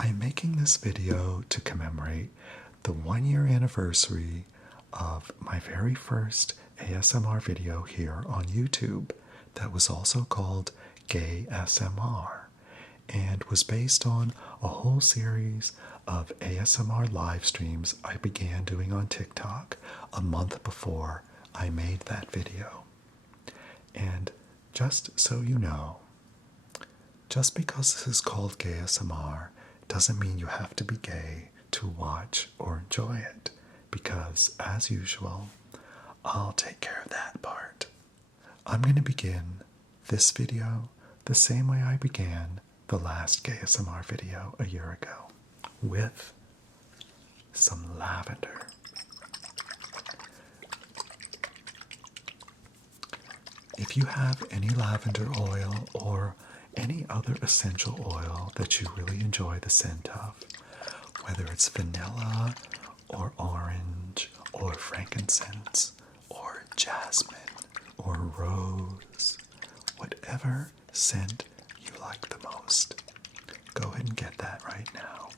I'm making this video to commemorate the 1 year anniversary of my very first ASMR video here on YouTube that was also called Gay SMR and was based on a whole series of ASMR live streams I began doing on TikTok a month before I made that video. And just so you know, just because this is called Gay SMR doesn't mean you have to be gay to watch or enjoy it, because, as usual, I'll take care of that part. I'm going to begin this video the same way I began the last Gay SMR video a year ago, with some lavender. If you have any lavender oil or any other essential oil that you really enjoy the scent of, whether it's vanilla or orange or frankincense or jasmine or rose, whatever scent you like the most, go ahead and get that right now.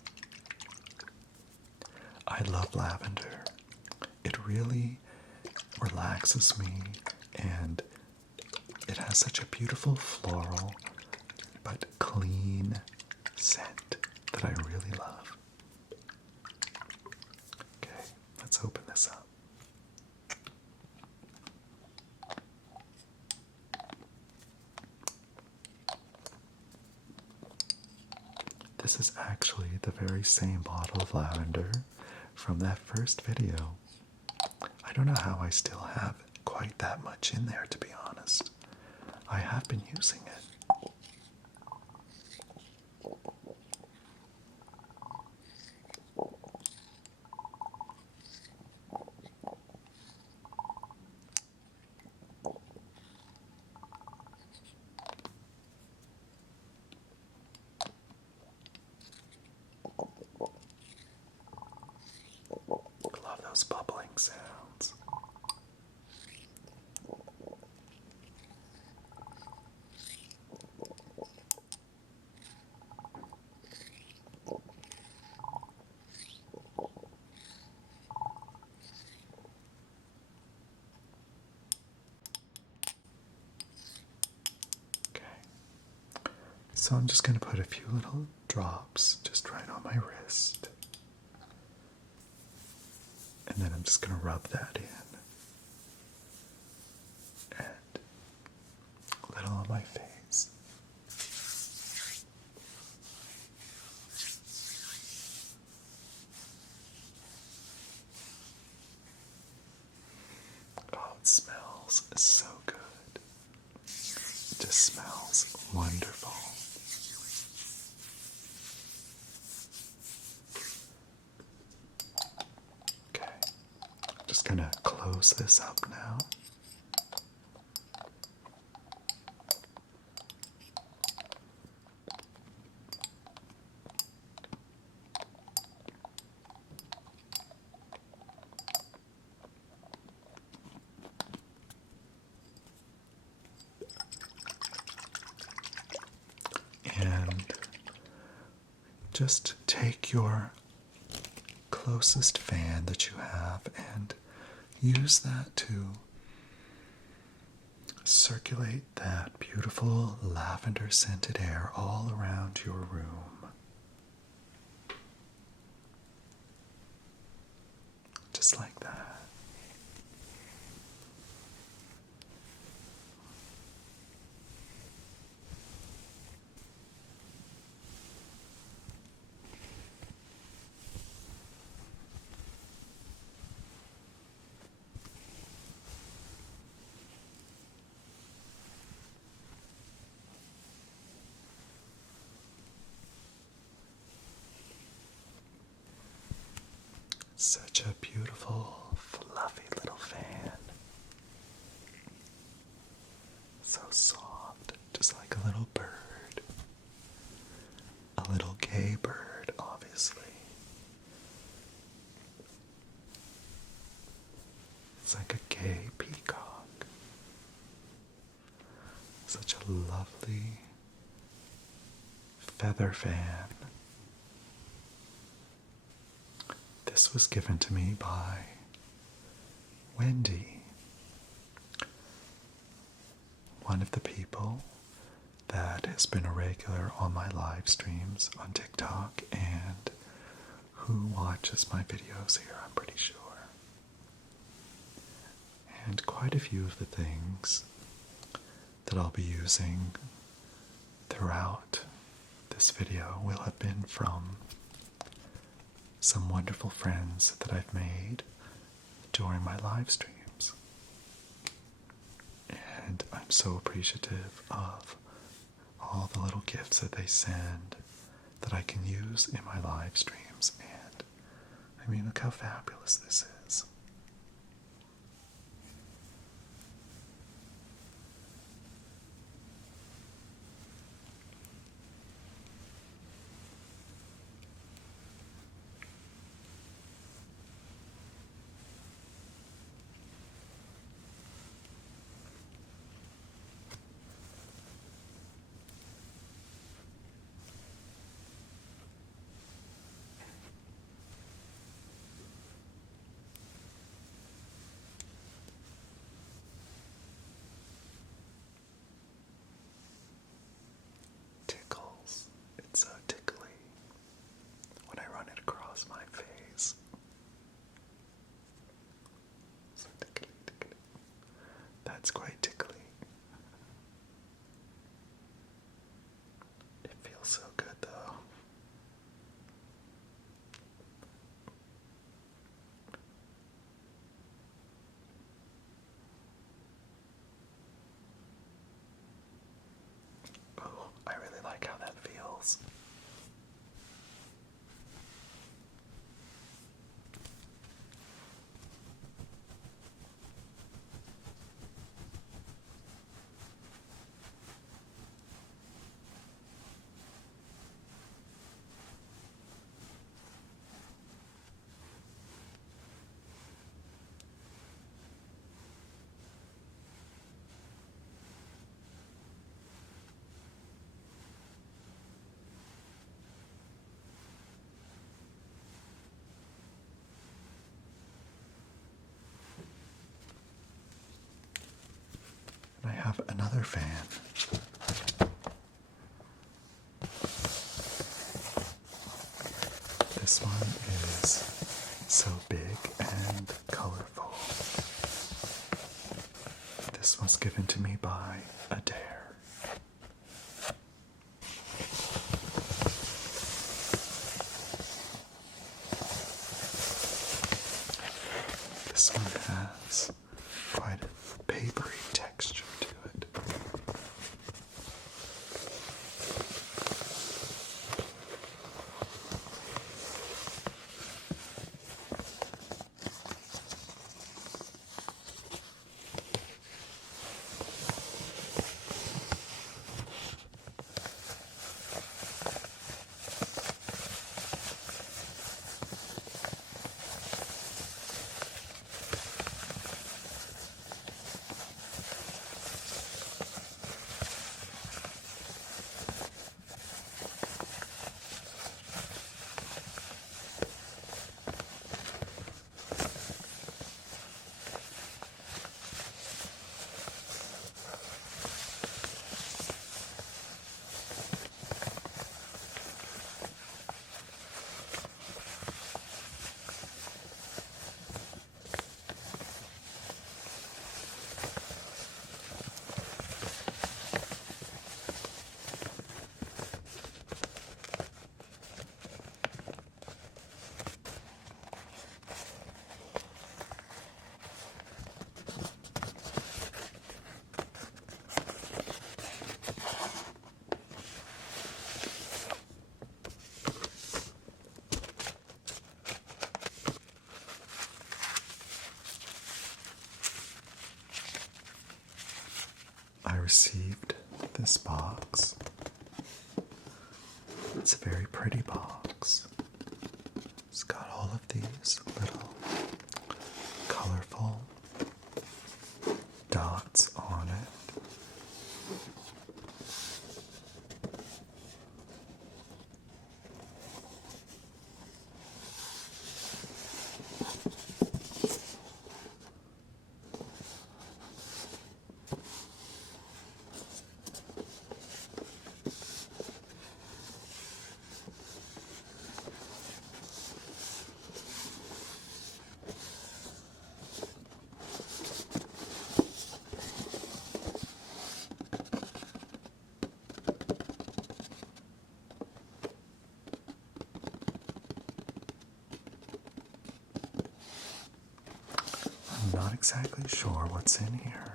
I love lavender. It really relaxes me, and it has such a beautiful floral but clean scent that I really love. Okay, let's open this up. This is actually the very same bottle of lavender from that first video. I don't know how I still have quite that much in there, to be honest. I have been using it. I love those bubbling sounds. Okay, so I'm just going to put a few little drops just right on my wrist. And then I'm just going to rub that in. And a little on my face. Oh, it smells so good. It just smells wonderful. Okay, just gonna close this up now. And just take your closest fan that you have and use that to circulate that beautiful lavender scented air all around your room. Just like that. Such a beautiful, fluffy little fan. So soft, just like a little bird. A little gay bird, obviously. It's like a gay peacock. Such a lovely feather fan. This was given to me by Wendy, one of the people that has been a regular on my live streams on TikTok and who watches my videos here, I'm pretty sure. And quite a few of the things that I'll be using throughout this video will have been from some wonderful friends that I've made during my live streams. And I'm so appreciative of all the little gifts that they send that I can use in my live streams. And I mean, look how fabulous this is. Tickles. It's so tickly when I run it across my face. So tickly, tickly. That's quite tickly. It feels so good though. Oh, I really like how that feels. And I have another fan. This one is so big and colorful. This was given to me by Adair. This one has quite a papery texture to it. I received this box. It's a very pretty box. It's got all of these little colorful dots on it. exactly sure what's in here.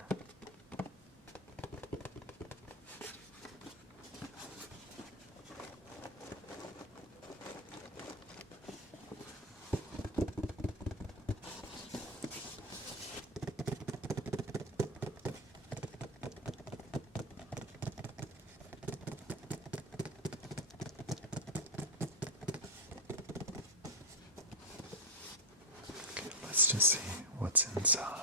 Okay, let's just see what's inside.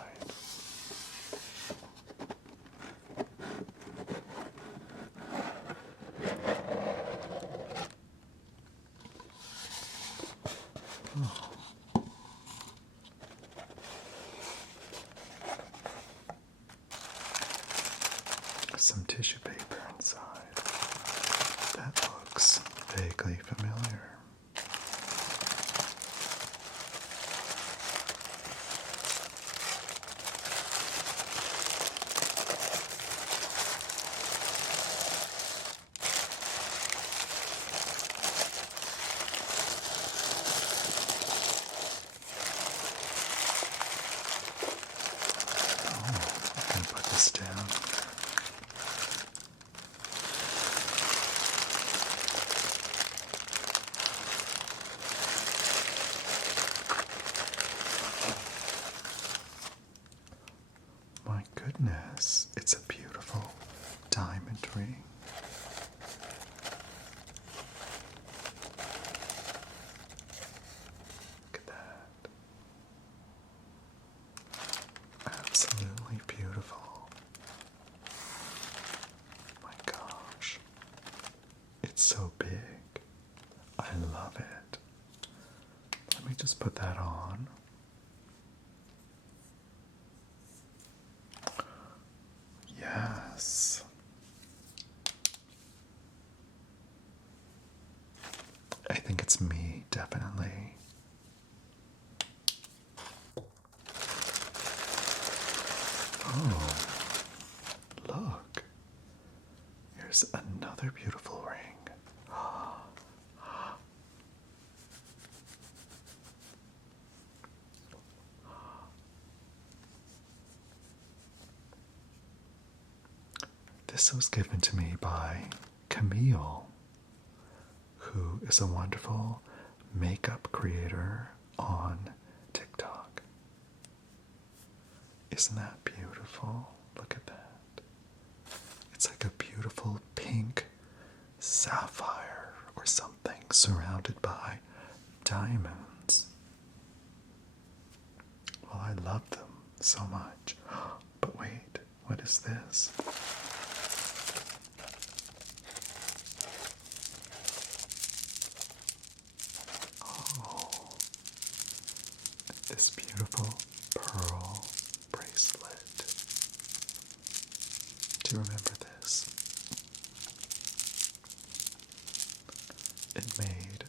Some tissue paper inside. That looks vaguely familiar. Oh, I'm going to put this down. My goodness, it's a beautiful diamond ring. Look at that. Absolutely beautiful. My gosh. It's so big. I love it. Let me just put that on. Yes. I think it's me, definitely. Oh, look. Here's another beautiful ring. This was given to me by Camille, who is a wonderful makeup creator on TikTok. Isn't that beautiful? Look at that. It's like a beautiful pink sapphire or something surrounded by diamonds. Well, I love them so much. But wait, what is this? Oh, this beautiful pearl bracelet. Do you remember this? It made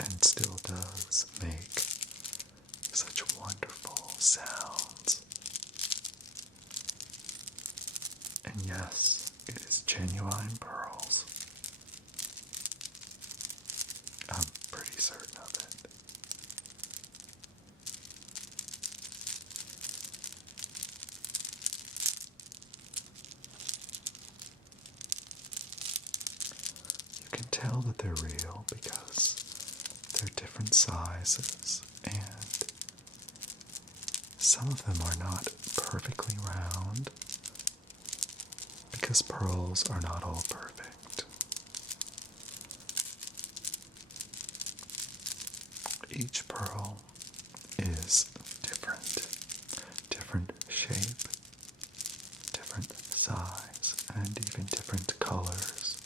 and still does make such wonderful sounds. And yes, it is genuine pearls. I'm pretty certain of it. You can tell that they're real because they're different sizes and some of them are not perfectly round because pearls are not all perfect. Each pearl is different shape, different size, and even different colors.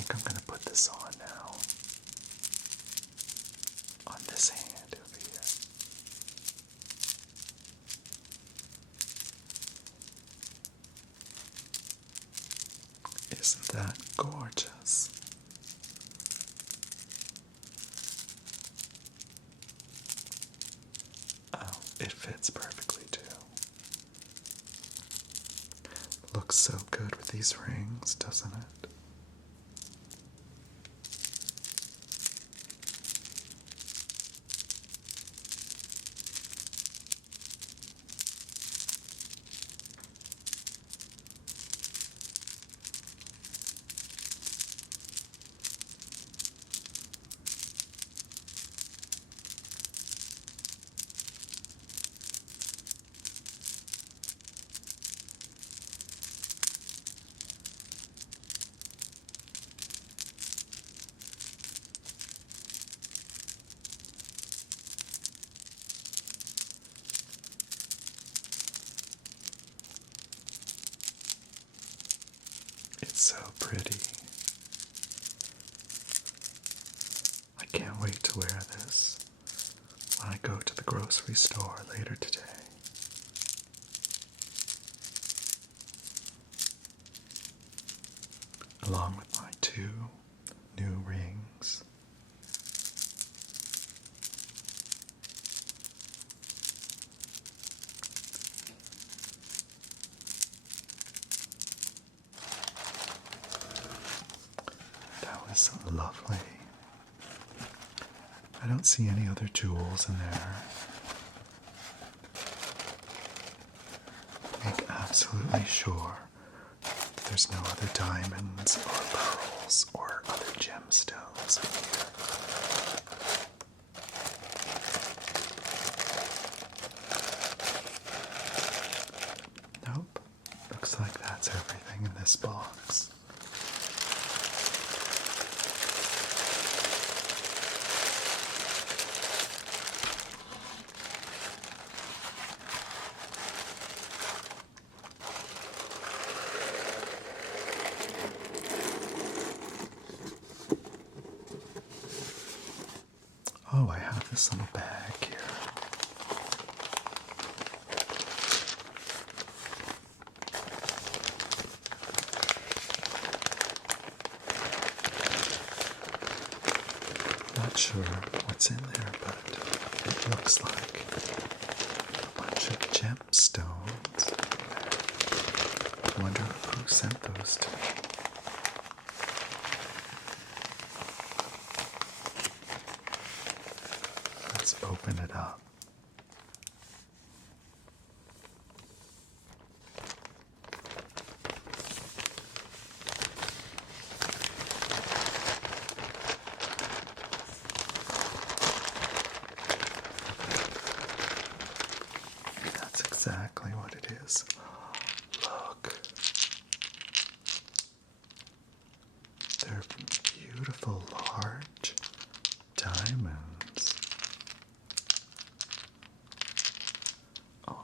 think I'm going to put this on now. On this hand over here. Isn't that gorgeous? Oh, it fits perfectly too. Looks so good with these rings, doesn't it? It's so pretty. I can't wait to wear this when I go to the grocery store later today. Along with my 2 new rings. That was lovely. I don't see any other jewels in there. Make absolutely sure that there's no other diamonds or pearls or other gemstones in here. Nope. Looks like that's everything in this box. Oh, I have this little bag here. Not sure what's in there, but it looks like a bunch of gemstones. I wonder who sent those to me. Let's open it up. That's exactly what it is. Look. They're beautiful, large diamonds. Oh.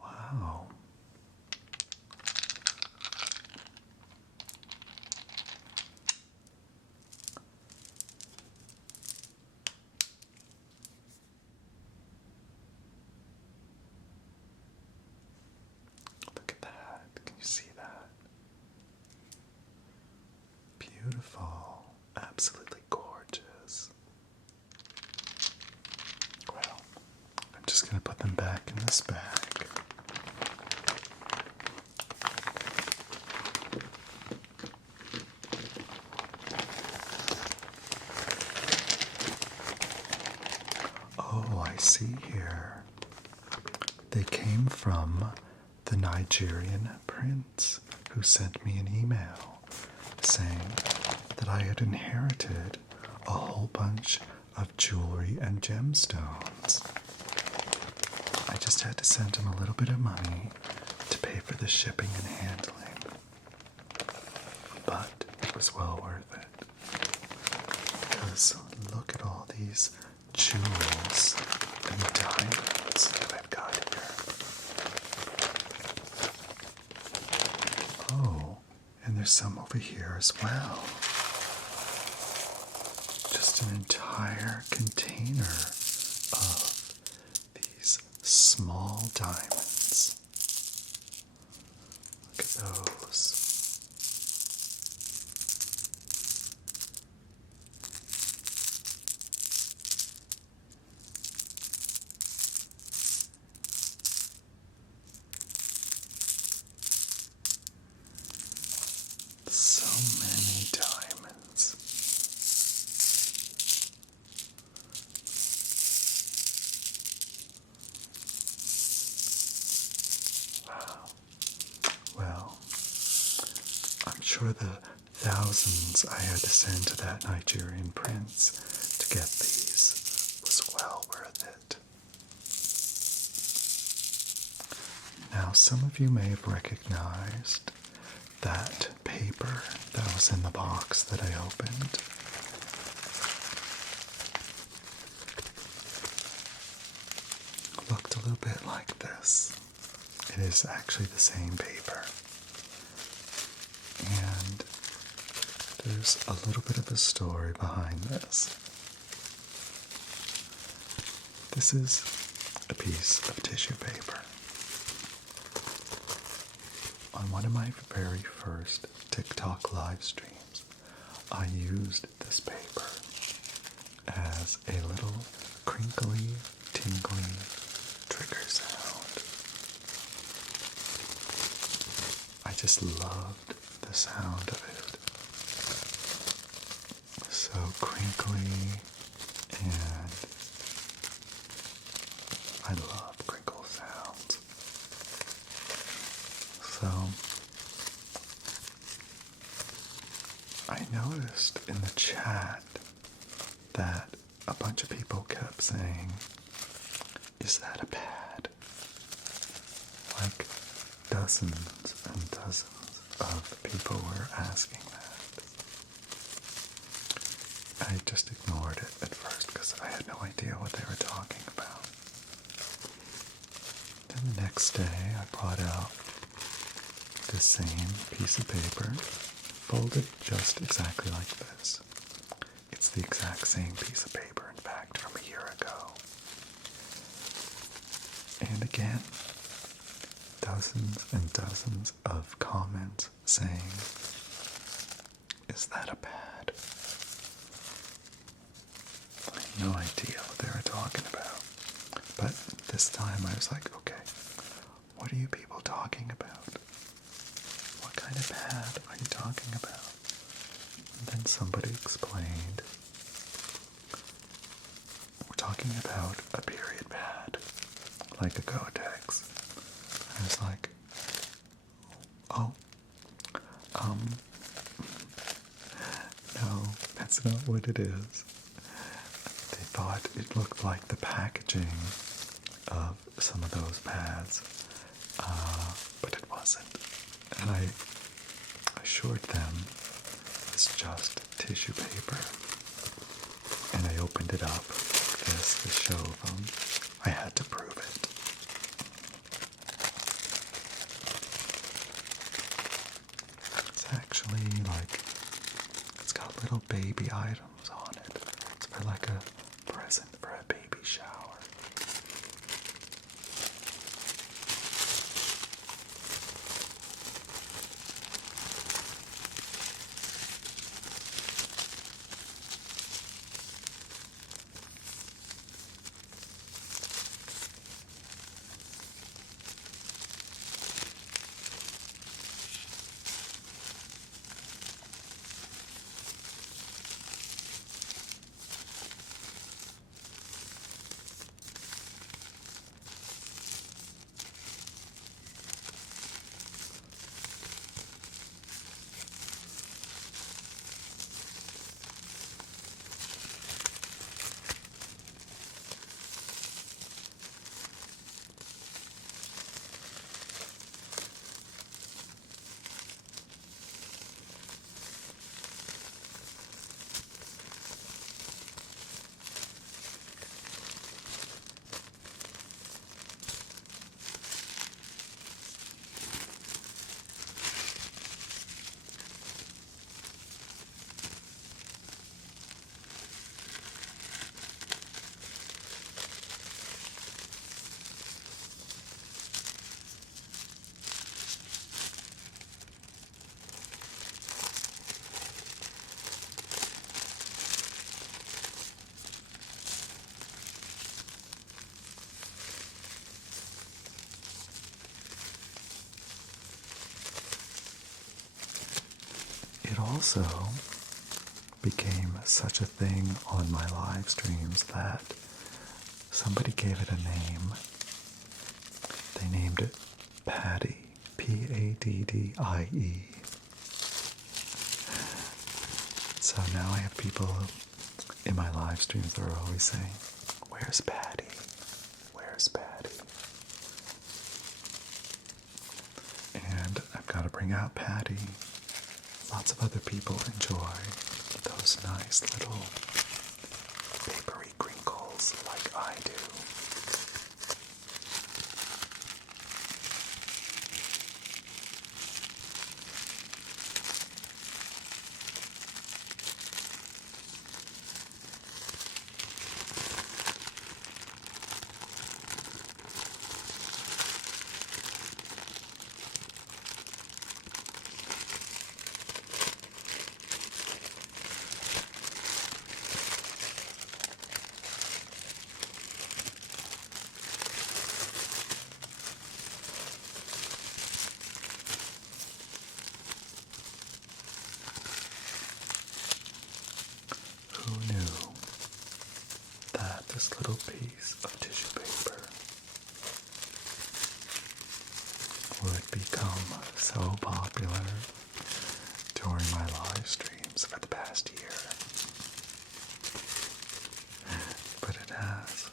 Wow. Look at that. Can you see that? Beautiful. Absolutely gorgeous. Well, I'm just going to put them back in this bag. Oh, I see here. They came from the Nigerian prince who sent me an email saying that I had inherited a whole bunch of jewelry and gemstones. I just had to send him a little bit of money to pay for the shipping and handling. But it was well worth it. Because look at all these jewels and diamonds that I've got here. Oh, and there's some over here as well. Just an entire container of these small diamonds. Look at those. So many diamonds. Wow. Well, I'm sure the thousands I had to send to that Nigerian prince to get these was well worth it. Now, some of you may have recognized that paper that was in the box that I opened. Looked a little bit like this. It is actually the same paper. And there's a little bit of a story behind this. This is a piece of tissue paper. On one of my very first TikTok live streams, I used this paper as a little crinkly, tingly trigger sound. I just loved the sound of it. So crinkly, and I love crinkle sounds. So I noticed in the chat that a bunch of people kept saying, "Is that a pad?" Like dozens and dozens of people were asking that. I just ignored it at first because I had no idea what they were talking about. Then the next day I brought out the same piece of paper, folded just exactly like this. It's the exact same piece of paper, in fact, from a year ago. And again, dozens and dozens of comments saying, "Is that a pad?" I had no idea what they were talking about. But this time I was like, okay, what are you people talking about? What kind of pad are you talking about? And then somebody explained, we're talking about a period pad, like a Gotex. I was like, oh, no, that's not what it is. They thought it looked like the packaging of some of those pads, but it wasn't. And I assured them it's just tissue paper. And I opened it up like this to show them. I had to prove it. It's actually like, it's got little baby items on it. It's for like a present for a baby shower. also became such a thing on my live streams that somebody gave it a name. They named it Paddie, Paddie. So now I have people in my live streams that are always saying, "Where's Paddie? Where's Paddie?" And I've got to bring out Paddie. Lots of other people enjoy those nice little papery crinkles like I do. Who knew that this little piece of tissue paper would become so popular during my live streams for the past year? But it has.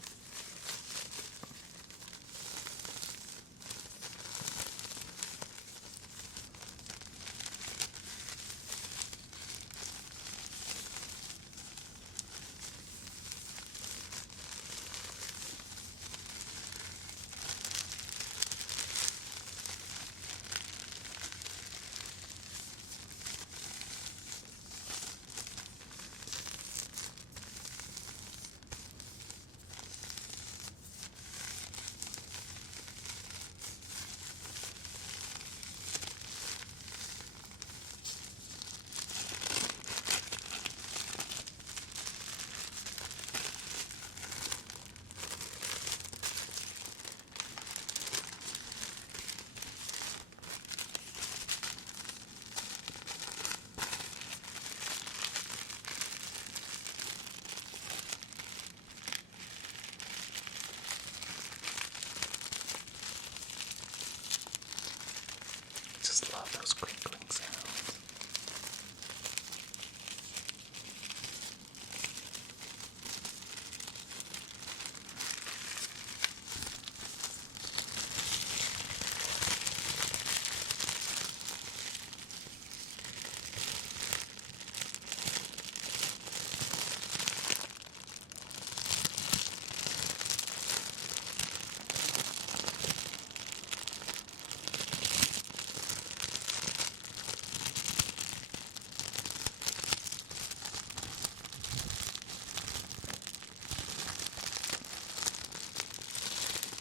Just love those crinkling sounds.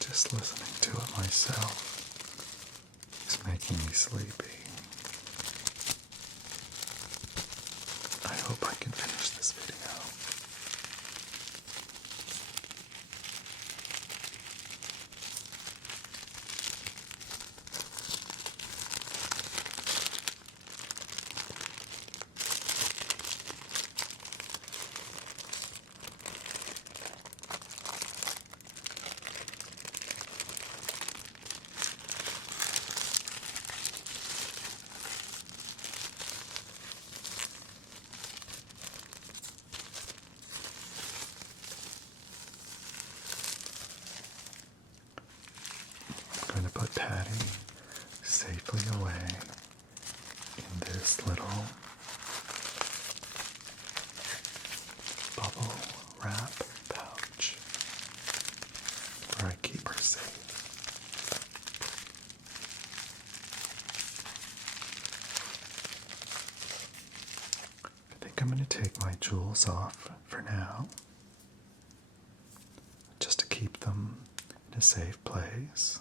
Just listening to it myself is making me sleepy. I hope I can finish this video. I'm going to put Paddie safely away in this little bubble wrap pouch where I keep her safe. I think I'm going to take my jewels off for now, just to keep them in a safe place.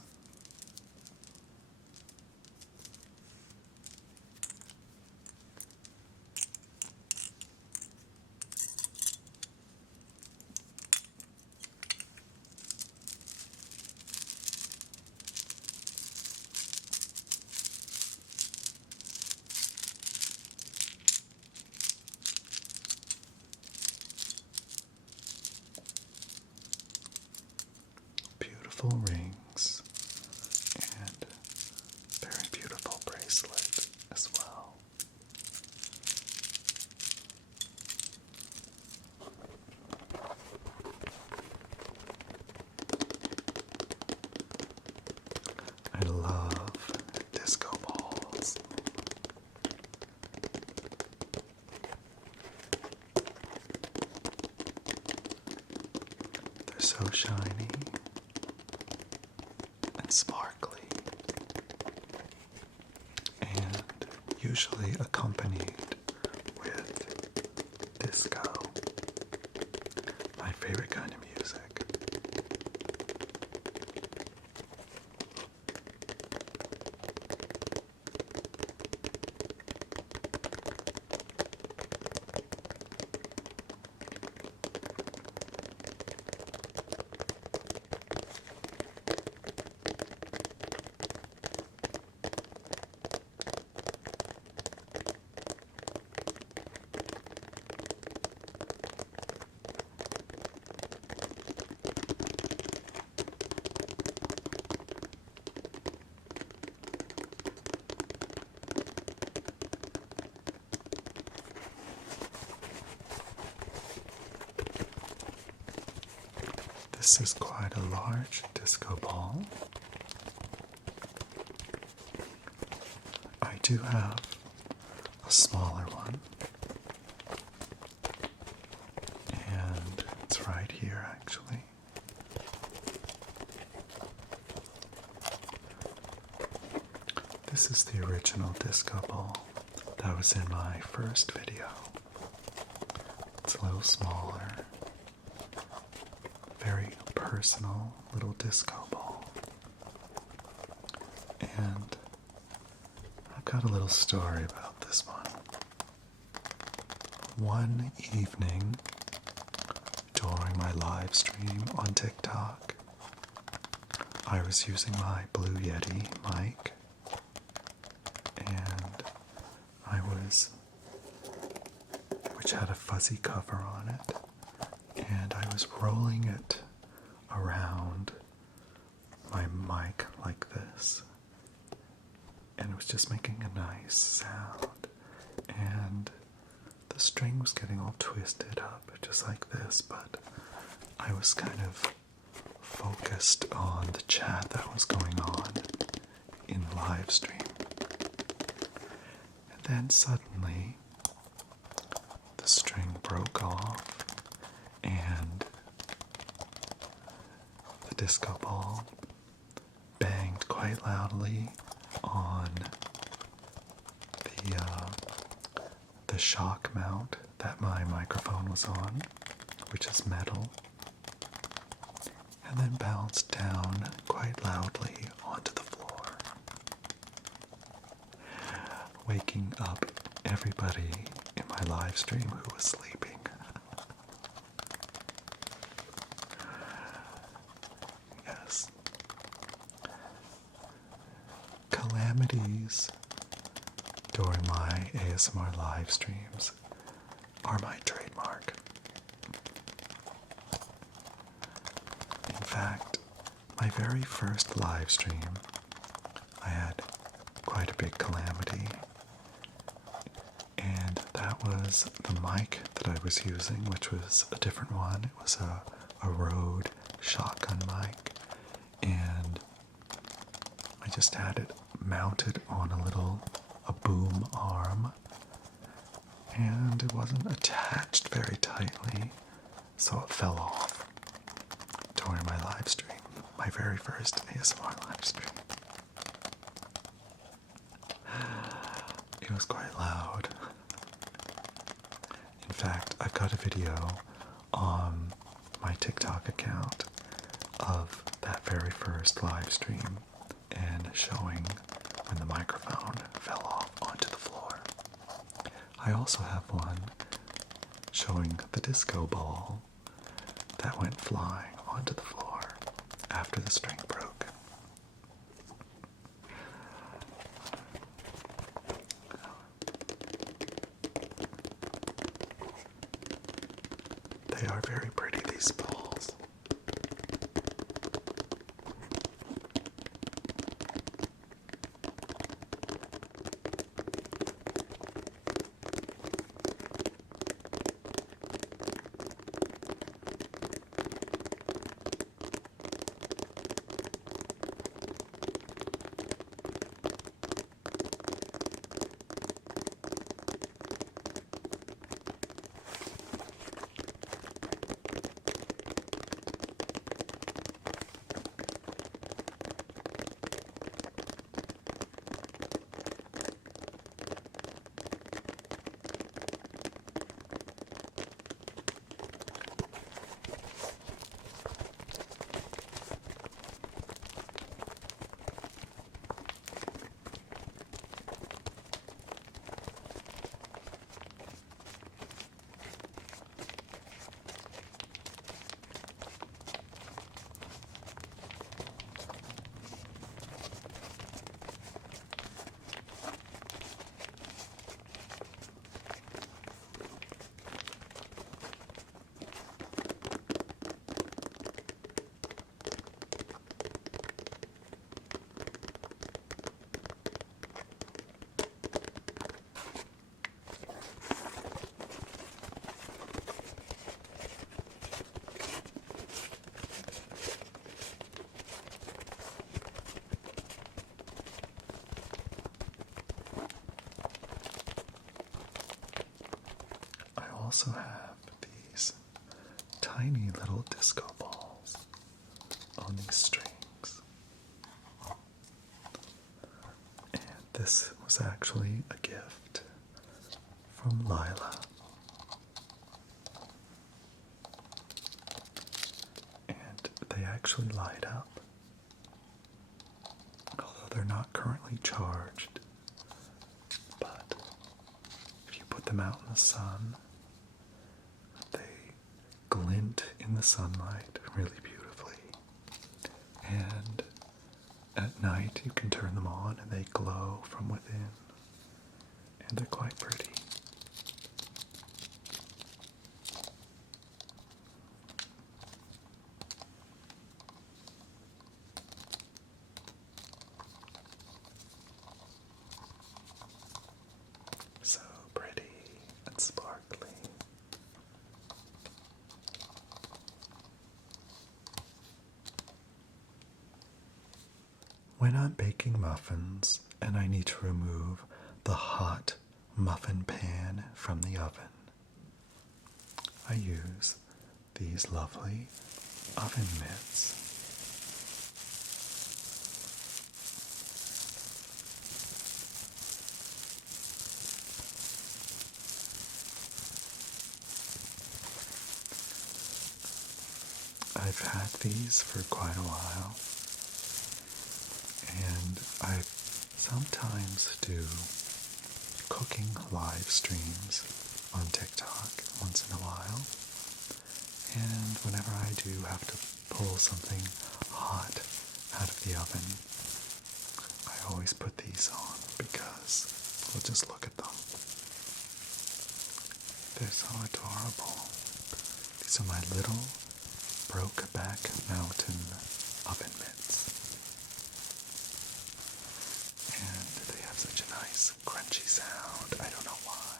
beautiful rings and very beautiful bracelet as well. I love disco balls. They're so shiny and sparkly, and usually accompanied with disco, my favorite kind of music. This is quite a large disco ball. I do have a smaller one, and it's right here actually. This is the original disco ball that was in my first video. It's a little smaller. Very personal little disco ball. And I've got a little story about this one. One evening during my live stream on TikTok, I was using my Blue Yeti mic, and which had a fuzzy cover on it, and I was rolling it around my mic like this, and it was just making a nice sound, and the string was getting all twisted up just like this, but I was kind of focused on the chat that was going on in the live stream. And then suddenly the string broke off and the disco ball banged quite loudly on the shock mount that my microphone was on, which is metal, and then bounced down quite loudly onto the floor, waking up everybody in my live stream who was sleeping. Yes. Calamities during my ASMR live streams are my trademark. In fact, my very first live stream, I had quite a big calamity, and that was the mic that I was using, which was a different one. It was a Rode shotgun mic, and I just had it mounted on a boom arm, and it wasn't attached very tightly, so it fell off during my live stream, my very first ASMR live stream. It was quite loud. In fact, I've got a video on my TikTok account of that very first live stream and showing when the microphone fell off onto the floor. I also have one showing the disco ball that went flying onto the floor after the string broke. They are very pretty, these balls. also have these tiny little disco balls on these strings. And this was actually a gift from Lila. And they actually light up, although they're not currently charged. But if you put them out in the sun, they glint in the sunlight really beautifully. And at night you can turn them on and they glow from within. And they're quite pretty. So pretty and sparkly. When I'm baking muffins and I need to remove the hot muffin pan from the oven, I use these lovely oven mitts. I've had these for quite a while, and I sometimes do cooking live streams on TikTok once in a while. And whenever I do have to pull something hot out of the oven, I always put these on because we'll just look at them. They're so adorable. These are my little Brokeback Mountain oven mitts. And they have such a nice crunchy sound. I don't know why.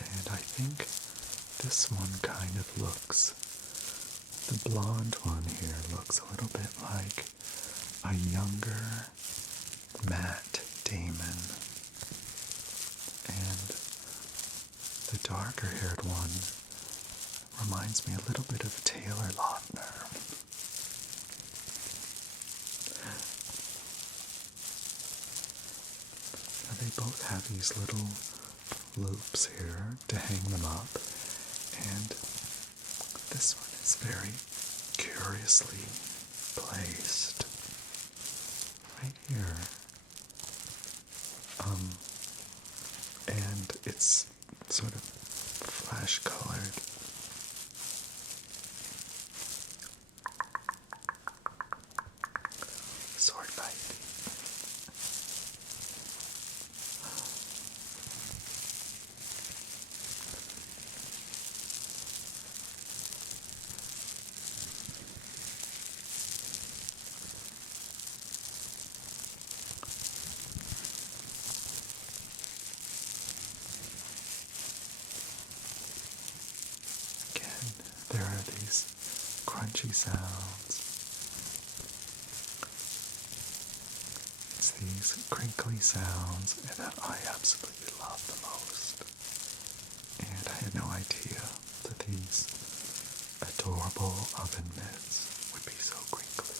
And I think this one kind of looks, the blonde one here looks a little bit like a younger Matt Damon. And the darker haired one reminds me a little bit of Taylor Lautner. Now they both have these little loops here to hang them up, and this one is very curiously placed right here. And it's sort of flash colored. Sword bite. Again, there are these crunchy sounds. It's these crinkly sounds that I absolutely love the most. And I had no idea that these adorable oven mitts would be so crinkly.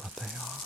But they are.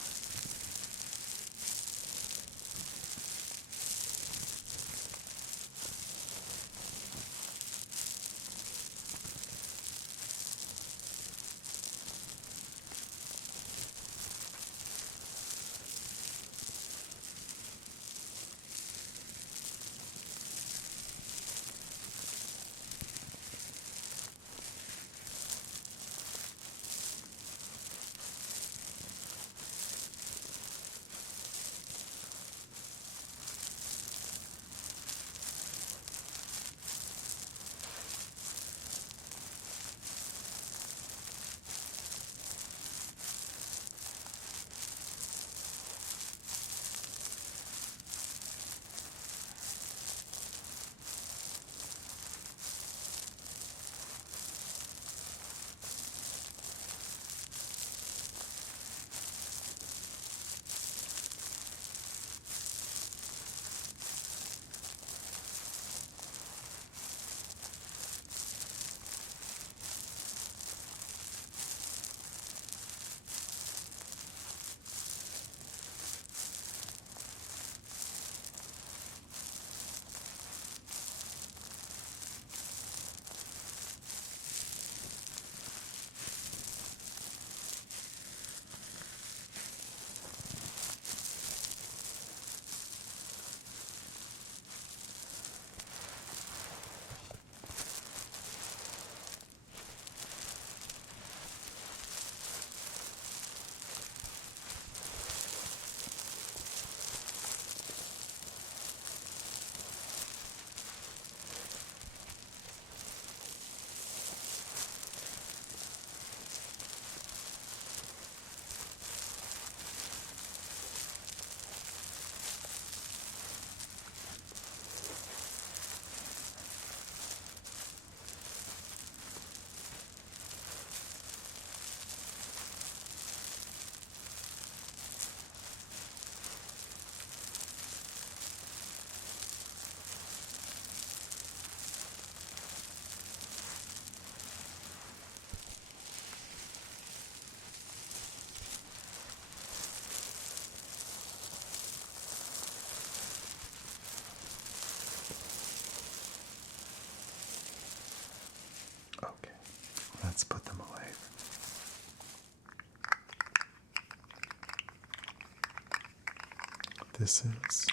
This is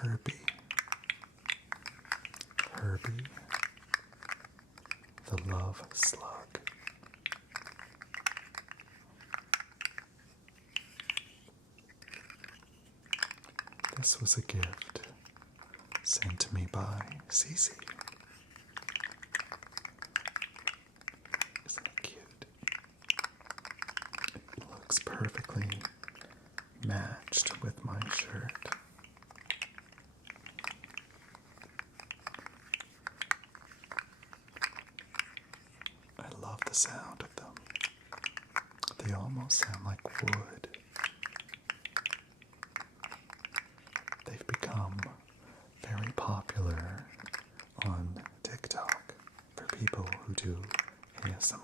Herbie. Herbie, the love slug. This was a gift sent to me by Cece. Isn't it cute? It looks perfectly matched with my shirt. I love the sound of them. They almost sound like wood. They've become very popular on TikTok for people who do ASMR.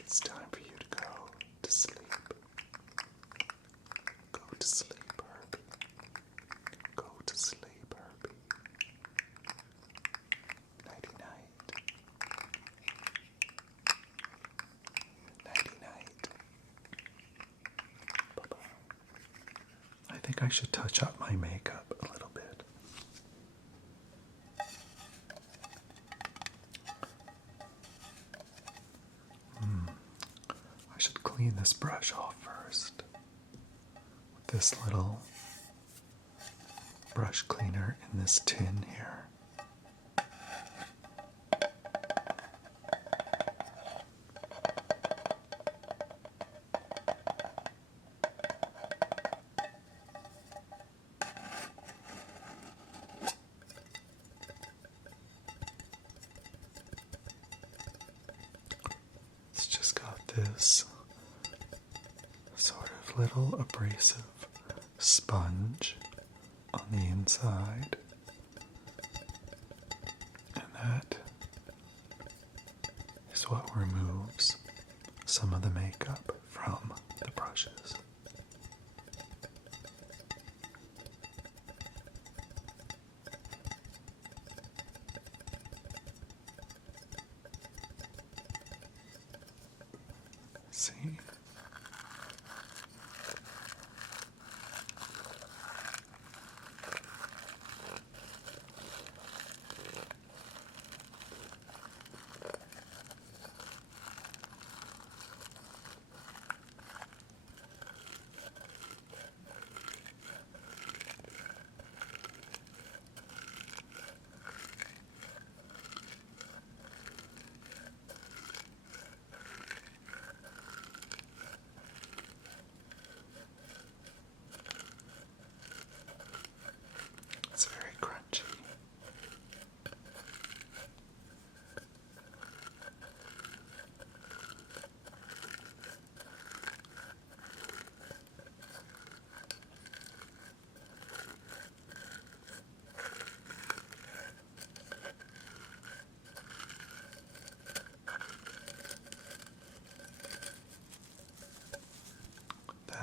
It's time for you to go to sleep. Go to sleep, Herbie. Go to sleep, Herbie. Nighty-night. Nighty-night. Bye-bye. I think I should touch up my makeup a little bit. I should clean this brush off first with this little brush cleaner in this tin here. It's just got this sort of little abrasive sponge on the inside, and that is what removes some of the makeup from the brushes. See?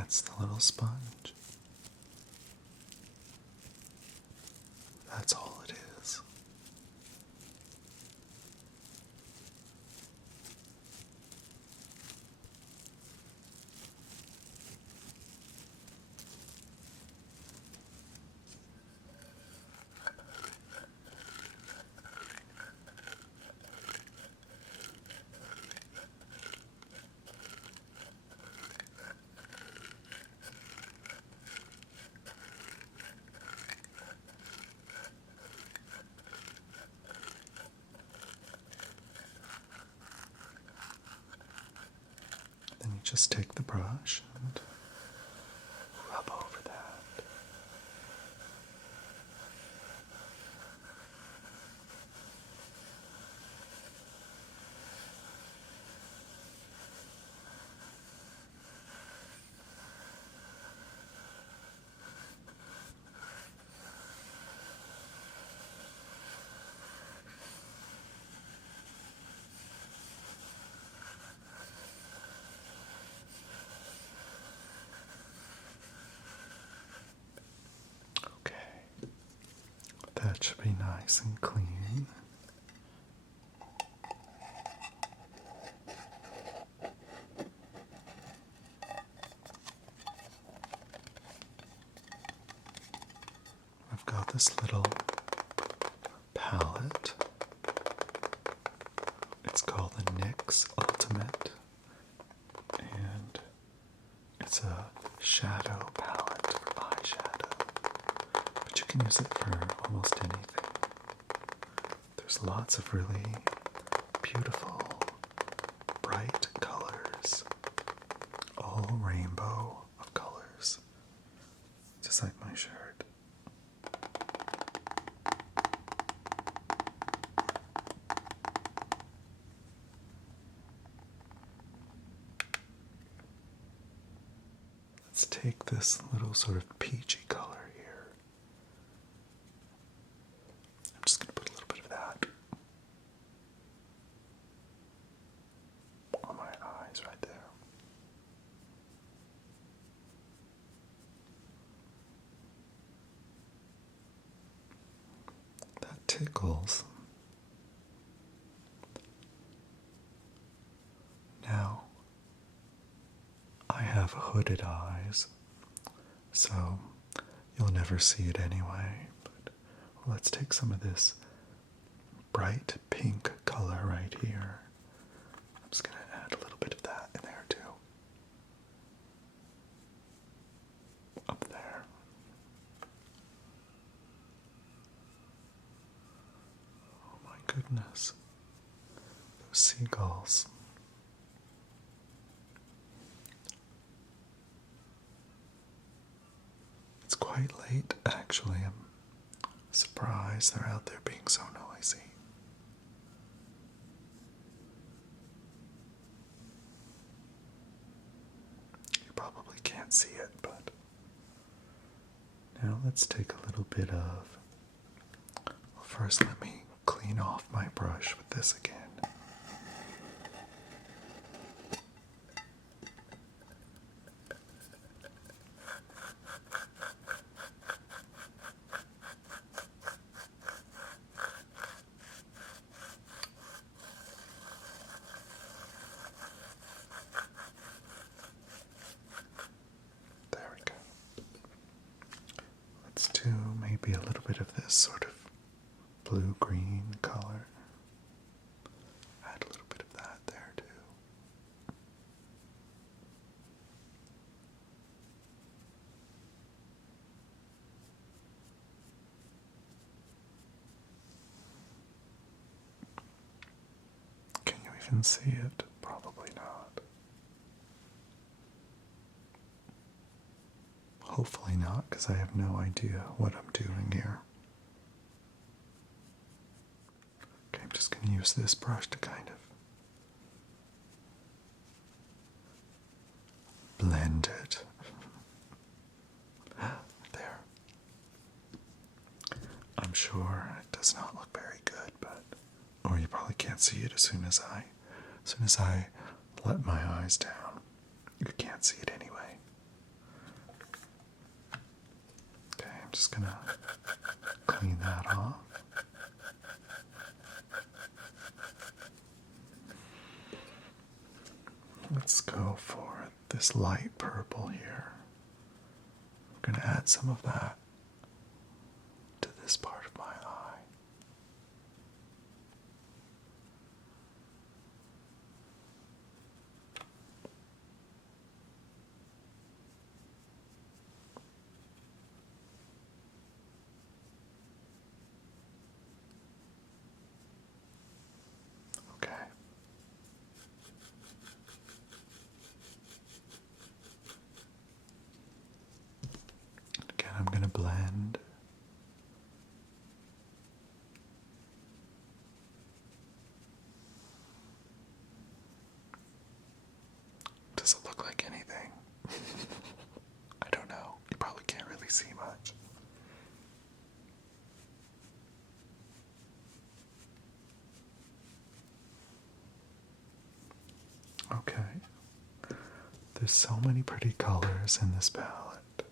that's the little sponge. That's all it is. Then you just take the brush and rub over that. Okay, that should be nice and clean. I've got this little palette. It's called the NYX Ultimate, and it's a shadow palette for eyeshadow, but you can use it for almost anything. There's lots of really beautiful, bright colors, all rainbow of colors, just like my shirt. Let's take this little sort of peachy color here. I'm just going to put a little bit of that on my eyes right there. That tickles. Now, I have hooded eyes, so you'll never see it anyway. But let's take some of this bright pink color right here. I'm just going to add a little bit of that in there too. Up there. Oh my goodness. Those seagulls. It's quite late, actually. I'm surprised they're out there being so noisy. You probably can't see it, but now let's take a little bit of. Well, first, let me clean off my brush with this again. There we go. Let's do maybe a little bit of this sort of blue-green color. Add a little bit of that there too. Can you even see it? Probably not. Hopefully not, because I have no idea what I'm doing here. Okay, I'm just going to use this brush to kind of blend it. There. I'm sure it does not look very good, but or you probably can't see it as soon as I let my eyes down. You can't see it anyway. Just gonna clean that off. Let's go for this light purple here. I'm going to add some of that to this part of my eye. Okay. Again, I'm going to blend. Does it look like anything? I don't know. You probably can't really see much. Okay. There's so many pretty colors in this palette.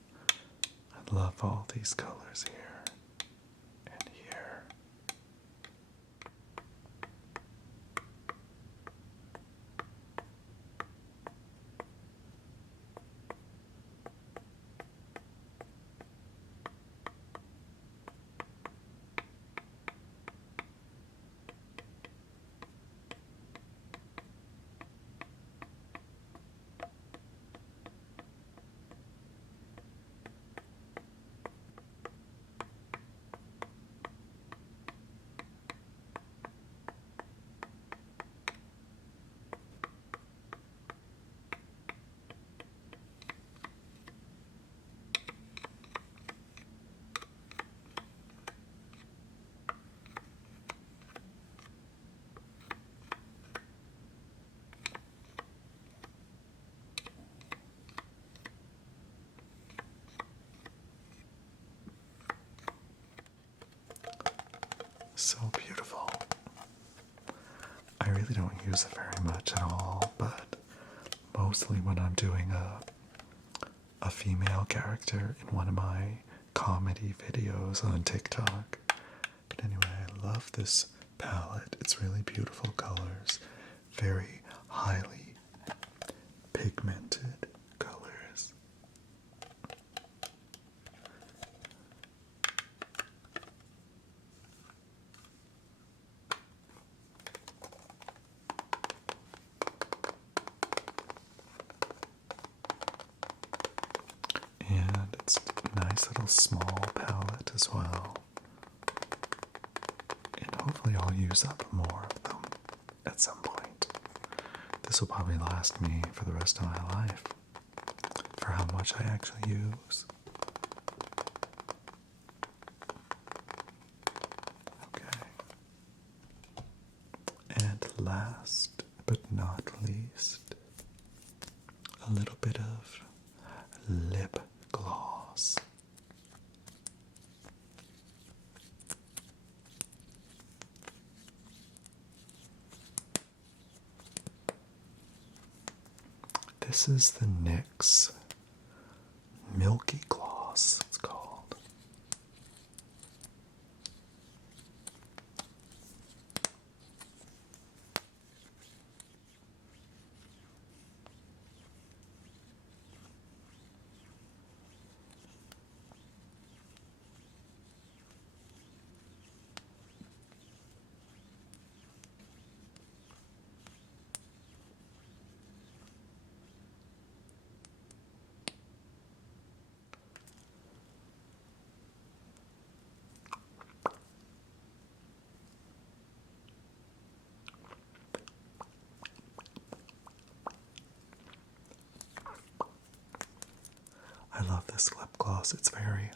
I love all these colors here and here. So beautiful. I really don't use it very much at all, but mostly when I'm doing a female character in one of my comedy videos on TikTok. But anyway, I love this palette. It's really beautiful colors, very highly pigmented colors. And it's a nice little small palette as well. And hopefully I'll use up more of them at some point. This will probably last me for the rest of my life for how much I actually use. Okay. And last but not least, a little bit of lip gloss. This is the NYX Milky Gloss, it's called. I love this lip gloss. It's very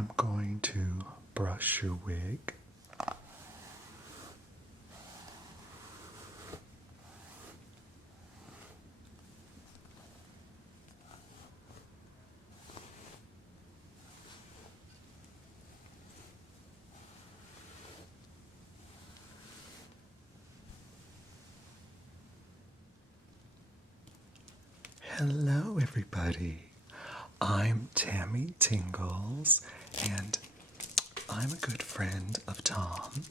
I'm going to brush your wig. Hello, everybody. I'm Tammy Tingles, and I'm a good friend of Tom.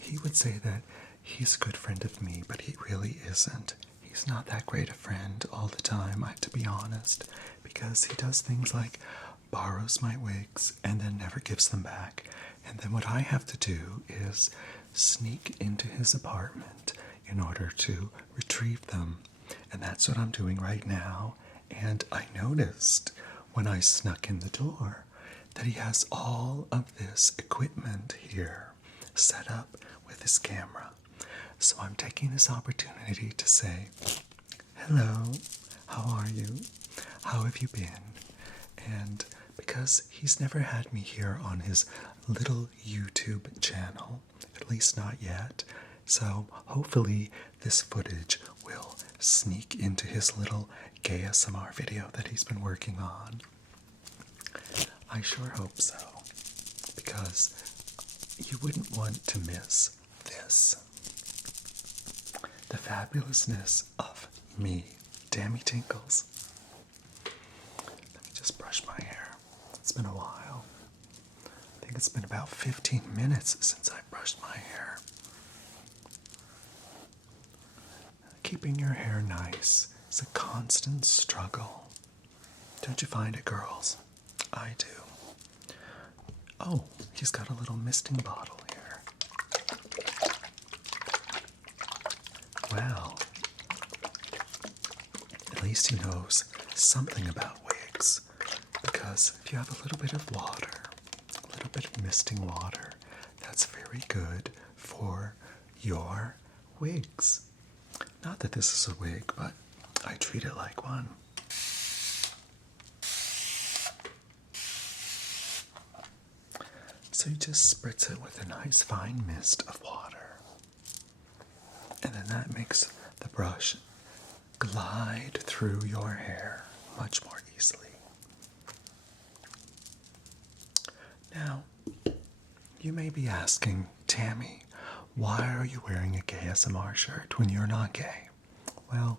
He would say that he's a good friend of me, but he really isn't. He's not that great a friend all the time, I have to be honest, because he does things like borrows my wigs and then never gives them back. And then what I have to do is sneak into his apartment in order to retrieve them. And that's what I'm doing right now. And I noticed when I snuck in the door that he has all of this equipment here set up with his camera. So I'm taking this opportunity to say, hello, how are you? How have you been? And because he's never had me here on his little YouTube channel, at least not yet, so hopefully this footage will sneak into his little gay ASMR video that he's been working on. I sure hope so, because you wouldn't want to miss this. The fabulousness of me, Tammy Tinkles. Let me just brush my hair. It's been a while. I think it's been about 15 minutes since I brushed my hair. Keeping your hair nice is a constant struggle. Don't you find it, girls? I do. Oh, he's got a little misting bottle here. Well, at least he knows something about wigs. Because if you have a little bit of water, a little bit of misting water, that's very good for your wigs. Not that this is a wig, but I treat it like one. So you just spritz it with a nice fine mist of water. And then that makes the brush glide through your hair much more easily. Now, you may be asking, Tammy, why are you wearing a gay ASMR shirt when you're not gay? Well,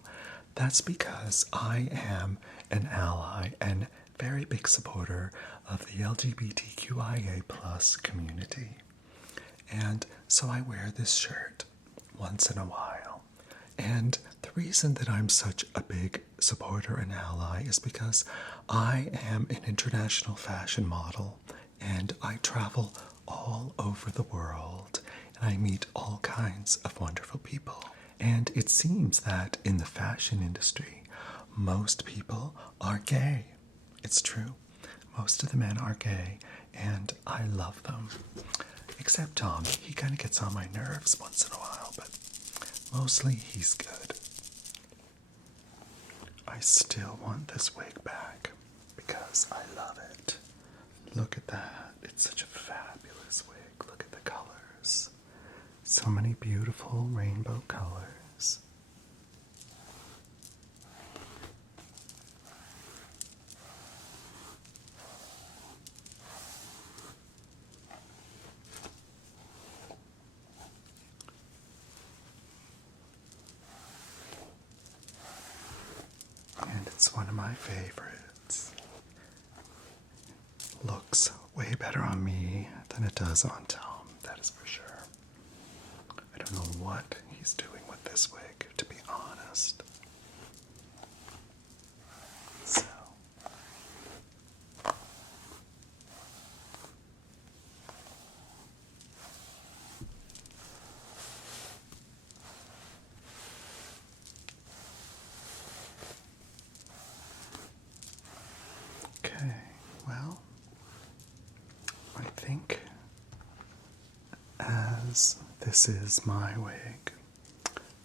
that's because I am an ally and very big supporter of the LGBTQIA plus community. And so I wear this shirt once in a while. And the reason that I'm such a big supporter and ally is because I am an international fashion model and I travel all over the world and I meet all kinds of wonderful people. And it seems that in the fashion industry, most people are gay. It's true. Most of the men are gay, and I love them. Except Tom. He kind of gets on my nerves once in a while, but mostly he's good. I still want this wig back because I love it. Look at that. It's such a fabulous wig. Look at the colors. So many beautiful rainbow colors. And it's one of my favorites. Looks way better on me than it does on Tom, that is for sure. I don't know what he's doing with this wig, to be honest. So. Okay, well, I think as this is my wig,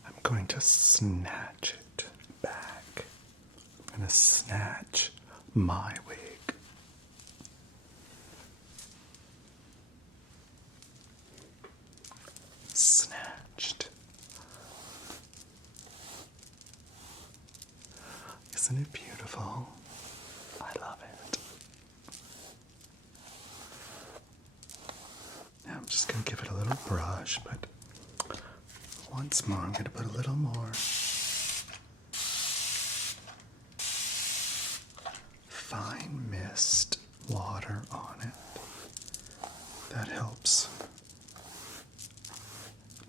I'm going to snatch it back. I'm going to snatch my wig. Isn't it beautiful? I love it. Now I'm just going to give it a little brush, but once more I'm going to put a little more fine mist water on it. That helps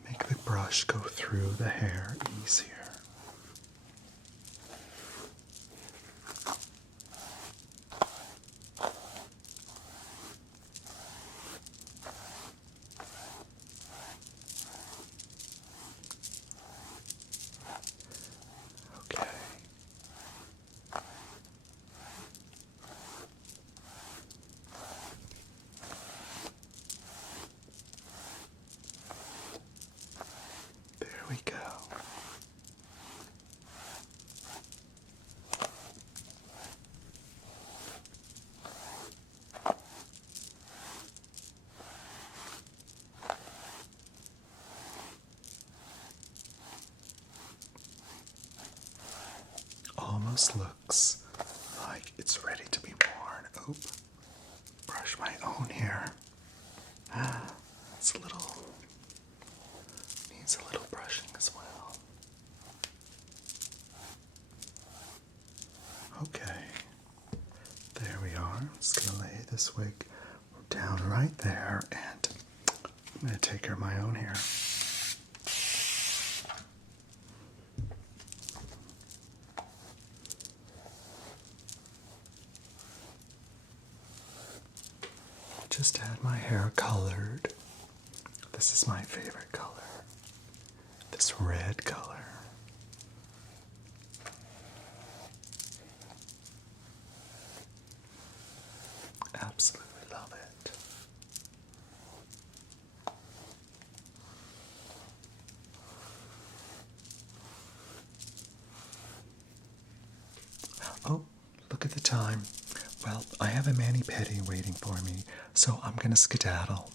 make the brush go through the hair easier. Okay. There we go. Almost looks like it's ready to be worn. Oh, brush my own hair. It's needs a little brushing as well. Okay, there we are. I'm just gonna lay this wig down right there, and I'm gonna take care of my own hair. Just had my hair colored. This is my favorite color. This red color. Absolutely love it. Oh, look at the time. Well, I have a mani-pedi waiting for me, so I'm gonna skedaddle,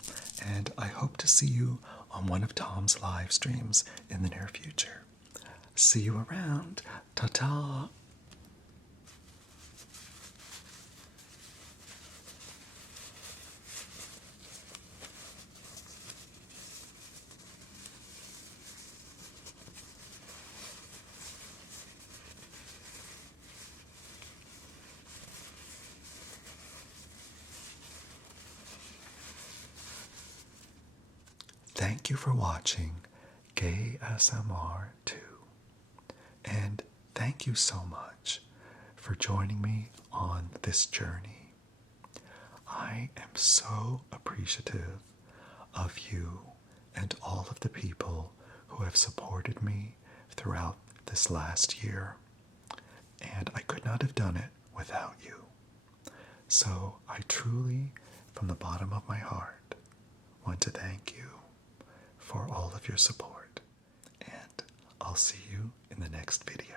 and I hope to see you on one of Tom's live streams in the near future. See you around. Ta-ta. Thank you for watching Gay SMR 2. And thank you so much for joining me on this journey. I am so appreciative of you and all of the people who have supported me throughout this last year. And I could not have done it without you. So I truly, from the bottom of my heart, want to thank you for all of your support. And I'll see you in the next video.